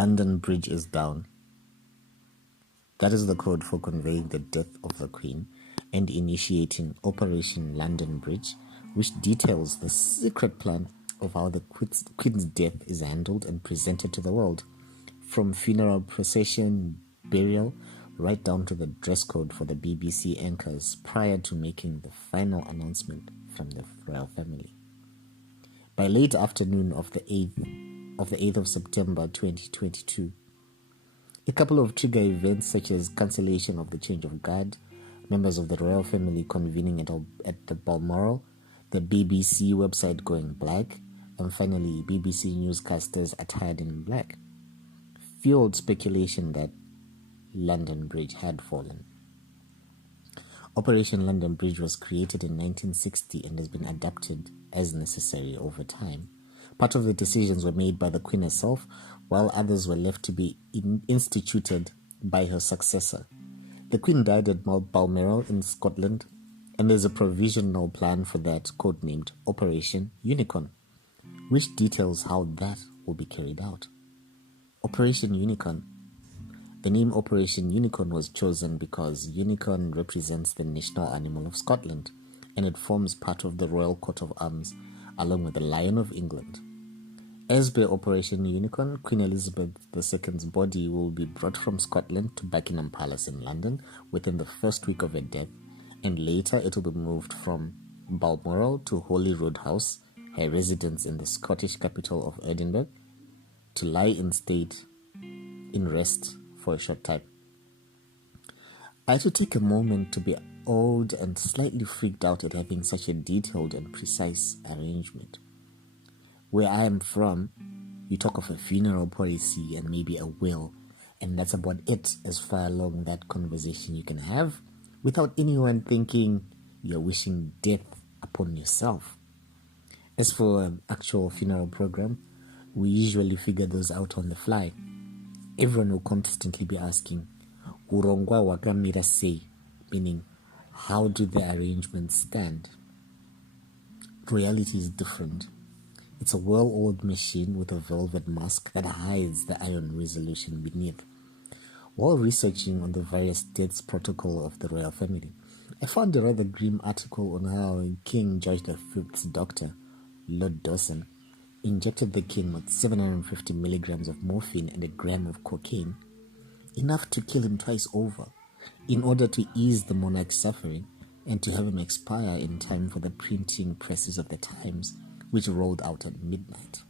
London Bridge is down. That is the code for conveying the death of the Queen and initiating Operation London Bridge, which details the secret plan of how the Queen's death is handled and presented to the world, from funeral procession, burial, right down to the dress code for the BBC anchors prior to making the final announcement from the royal family. By late afternoon of the 8th of September 2022, a couple of trigger events such as cancellation of the change of guard, members of the royal family convening at the Balmoral, the BBC website going black, and finally BBC newscasters attired in black, fueled speculation that London Bridge had fallen. Operation London Bridge was created in 1960 and has been adapted as necessary over time. Part of the decisions were made by the Queen herself, while others were left to be instituted by her successor. The Queen died at Balmoral in Scotland, and there's a provisional plan for that, codenamed Operation Unicorn, which details how that will be carried out. Operation Unicorn. The name Operation Unicorn was chosen because unicorn represents the national animal of Scotland, and it forms part of the royal coat of arms, along with the Lion of England. As per Operation Unicorn, Queen Elizabeth II's body will be brought from Scotland to Buckingham Palace in London within the first week of her death, and later it will be moved from Balmoral to Holyrood House, her residence in the Scottish capital of Edinburgh, to lie in state in rest for a short time. I had to take a moment to be awed and slightly freaked out at having such a detailed and precise arrangement. Where I am from, you talk of a funeral policy and maybe a will, and that's about it as far along that conversation you can have without anyone thinking you're wishing death upon yourself. As for an actual funeral program, we usually figure those out on the fly. Everyone will constantly be asking, Urongwa wakamira sei, meaning, how do the arrangements stand? Reality is different. It's a well-oiled machine with a velvet mask that hides the iron resolution beneath. While researching on the various deaths protocol of the royal family, I found a rather grim article on how King George V's doctor, Lord Dawson, injected the king with 750 milligrams of morphine and a gram of cocaine, enough to kill him twice over, in order to ease the monarch's suffering and to have him expire in time for the printing presses of the Times, which rolled out at midnight.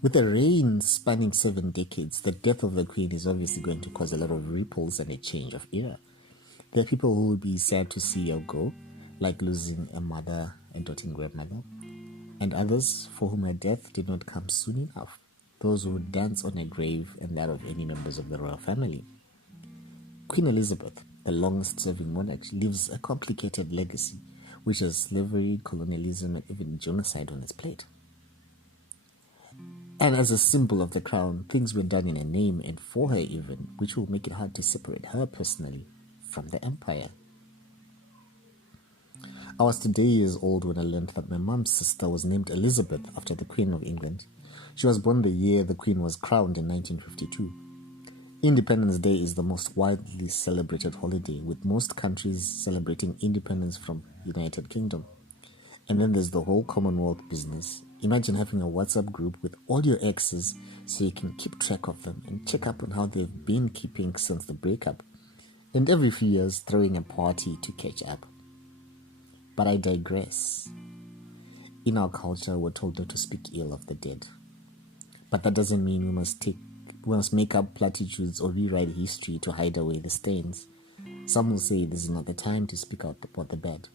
With a reign spanning 7 decades, the death of the Queen is obviously going to cause a lot of ripples and a change of era. There are people who will be sad to see her go, like losing a mother, a doting grandmother, and others for whom her death did not come soon enough, those who would dance on her grave and that of any members of the royal family. Queen Elizabeth, the longest-serving monarch, leaves a complicated legacy, which has slavery, colonialism, and even genocide on its plate. And as a symbol of the crown, things were done in her name and for her even, which will make it hard to separate her personally from the empire. I was today years old when I learned that my mom's sister was named Elizabeth after the Queen of England. She was born the year the Queen was crowned in 1952. Independence Day is the most widely celebrated holiday, with most countries celebrating independence from United Kingdom. And then there's the whole Commonwealth business. Imagine having a WhatsApp group with all your exes so you can keep track of them and check up on how they've been keeping since the breakup. And every few years throwing a party to catch up. But I digress. In our culture, we're told not to speak ill of the dead. But that doesn't mean we must make up platitudes or rewrite history to hide away the stains. Some will say this is not the time to speak out about the bad,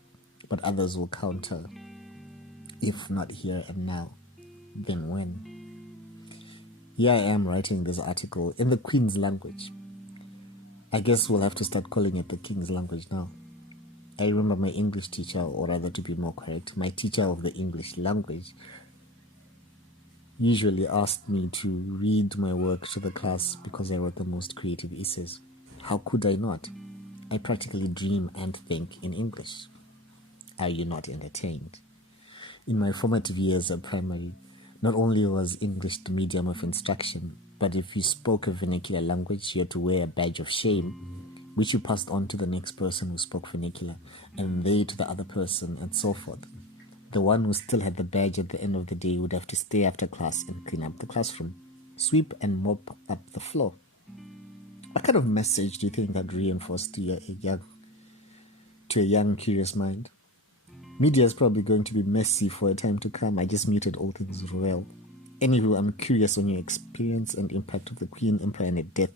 but others will counter, if not here and now, then when? Here I am writing this article in the Queen's language. I guess we'll have to start calling it the King's language now. I remember my English teacher, or rather to be more correct, my teacher of the English language, usually asked me to read my work to the class because I wrote the most creative essays. How could I not? I practically dream and think in English. Are you not entertained? In my formative years at primary, Not only was English the medium of instruction, but if you spoke a vernacular language, you had to wear a badge of shame, which you passed on to the next person who spoke vernacular, and they to the other person, and so forth. The one who still had the badge at the end of the day would have to stay after class and clean up the classroom, sweep and mop up the floor. What kind of message do you think that reinforced to a young, curious mind? Media is probably going to be messy for a time to come. I just muted all things royal. Anywho, I'm curious on your experience and impact of the Queen, Empire, and her death.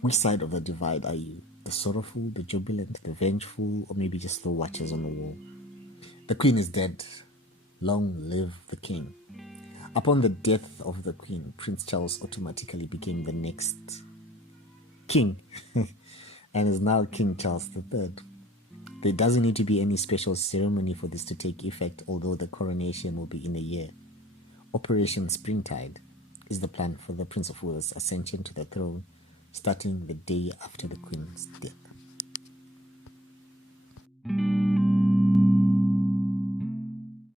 Which side of the divide are you? The sorrowful, the jubilant, the vengeful, or maybe just the watchers on the wall? The Queen is dead. Long live the King. Upon the death of the Queen, Prince Charles automatically became the next king and is now King Charles III. There doesn't need to be any special ceremony for this to take effect, although the coronation will be in a year. Operation Springtide is the plan for the Prince of Wales' ascension to the throne, starting the day after the Queen's death.